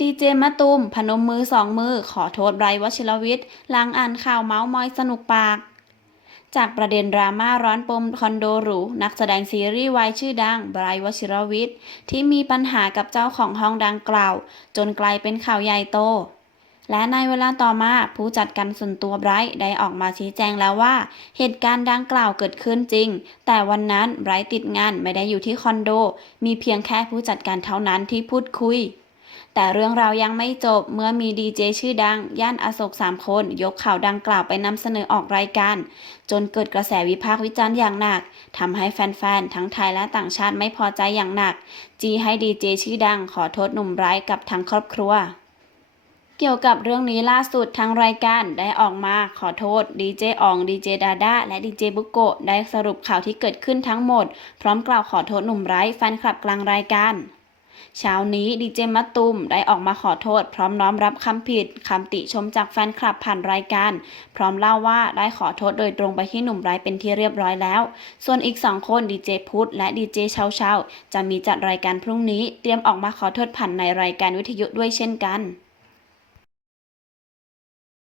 ดีเจมะตูมพนมมือสองมือ ขอโทษไบรท์วชิรวิทย์หลังอ่านข่าวเมาส์มอยสนุกปาก จากประเด็นดราม่าร้อนปมคอนโดหรูนักแสดงซีรีส์วายชื่อดังไบรท์วชิรวิทย์ที่มีปัญหากับเจ้าของห้องดังกล่าว จนกลายเป็นข่าวใหญ่โต และในเวลาต่อมาผู้จัดการส่วนตัวไบรท์ได้ออกมาชี้แจงแล้วว่า เหตุการณ์ดังกล่าวเกิดขึ้นจริง แต่วันนั้นไบรท์ติดงานไม่ได้อยู่ที่คอนโด มีเพียงแค่ผู้จัดการเท่านั้นที่พูดคุย แต่เรื่องราวยังไม่จบเมื่อมีดีเจชื่อดัง ย่านอโศกสามคน ยกข่าวดังกล่าวไปนำเสนอออกรายการ จนเกิดกระแสวิพากษ์วิจารณ์อย่างหนักทำให้แฟนๆ ทั้งไทยและต่างชาติไม่พอใจอย่างหนัก จีให้ดีเจชื่อดังขอโทษหนุ่มไบรท์กับทั้งครอบครัวเกี่ยวกับเรื่องนี้ล่าสุดทางรายการได้ออกมาขอโทษดีเจอองดีเจดาด้าและดีเจบุโกะได้สรุปข่าวที่เกิดขึ้นทั้งหมด พร้อมกล่าวขอโทษหนุ่มไรท์แฟนคลับกลางรายการ เช้านี้ดีเจมัตตุมได้ออกมาขอโทษ พร้อมน้อมรับคำผิดคำติชมจากแฟนคลับผ่านรายการ พร้อมเล่าว่าได้ขอโทษโดยตรงไปที่หนุ่มไร้เป็นที่เรียบร้อยแล้ว ส่วนอีกสองคนดีเจพุทธและดีเจเชาเชาจะมีจัดรายการพรุ่งนี้ เตรียมออกมาขอโทษผ่านในรายการวิทยุด้วยเช่นกัน